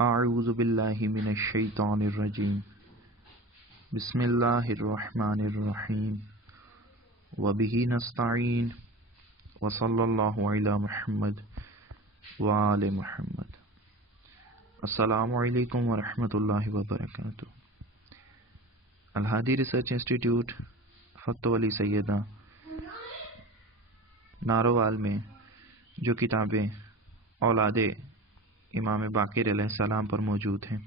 اعوذ باللہ من الشیطان الرجیم بسم اللہ الرحمن الرحیم وبہ نستعین وصلی اللہ علی محمد وآل محمد۔ السلام علیکم ورحمۃ اللہ وبرکاتہ۔ الہادی ریسرچ انسٹیٹیوٹ فتح ولی سیدہ ناروال میں جو کتابیں اولاد امام باقر علیہ السلام پر موجود ہیں،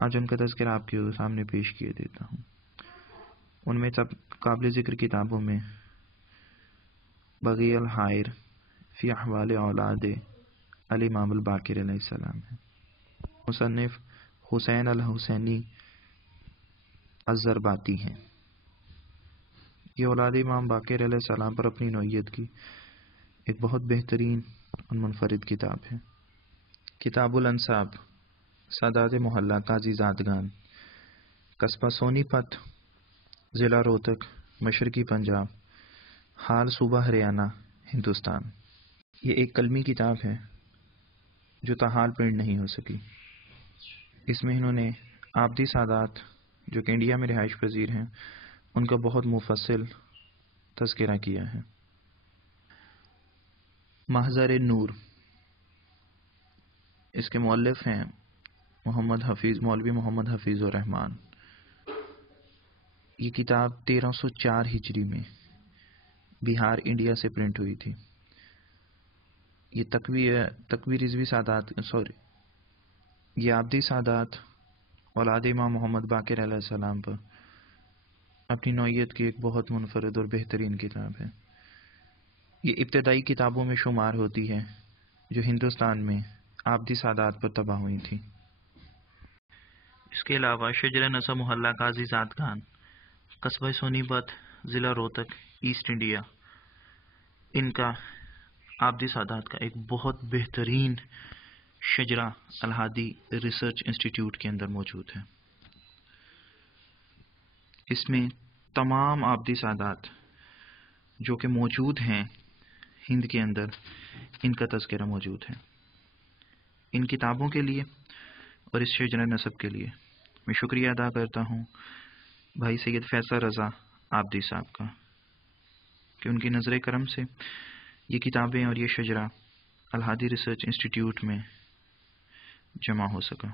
آج ان کا تذکرہ آپ کے سامنے پیش کیے دیتا ہوں۔ ان میں سب قابل ذکر کتابوں میں بغی الحائر فی احوال اولاد الامام الباقر علیہ السلام ہے۔ مصنف حسین الحسینی الزرباتی ہیں۔ یہ اولاد امام باقر علیہ السلام پر اپنی نوعیت کی ایک بہت بہترین اور منفرد کتاب ہے۔ کتاب الانساب، سادات محلہ قاضی زادگان، قصبہ سونی پت، ضلع روہتک، مشرقی پنجاب، حال صوبہ ہریانہ، ہندوستان۔ یہ ایک کلمی کتاب ہے جو تاحال پرنٹ نہیں ہو سکی۔ اس میں انہوں نے آبدی سادات جو کہ انڈیا میں رہائش پذیر ہیں، ان کا بہت مفصل تذکرہ کیا ہے۔ محضر نور، اس کے مؤلف ہیں مولوی محمد حفیظ الرحمان۔ یہ کتاب 1304 ہجری میں بہار انڈیا سے پرنٹ ہوئی تھی۔ یہ تقوی رضوی سادات یہ آبدی سادات اولاد امام محمد باقر علیہ السلام پر اپنی نوعیت کی ایک بہت منفرد اور بہترین کتاب ہے۔ یہ ابتدائی کتابوں میں شمار ہوتی ہے جو ہندوستان میں آبدی سادات پر طبع ہوئی تھی۔ اس کے علاوہ شجر نسب محلہ قاضی زادگان، قصبہ سونی پت، ضلع روہتک، ایسٹ انڈیا، ان کا آبدی سادات کا ایک بہت بہترین شجرہ الہادی ریسرچ انسٹیٹیوٹ کے اندر موجود ہے۔ اس میں تمام آبدی سادات جو کہ موجود ہیں ہند کے اندر، ان کا تذکرہ موجود ہے۔ ان کتابوں کے لیے اور اس شجرہ نسب کے لیے میں شکریہ ادا کرتا ہوں بھائی سید فیصل رضا آبدی صاحب کا کہ ان کی نظر کرم سے یہ کتابیں اور یہ شجرہ الہادی ریسرچ انسٹیٹیوٹ میں جمع ہو سکا۔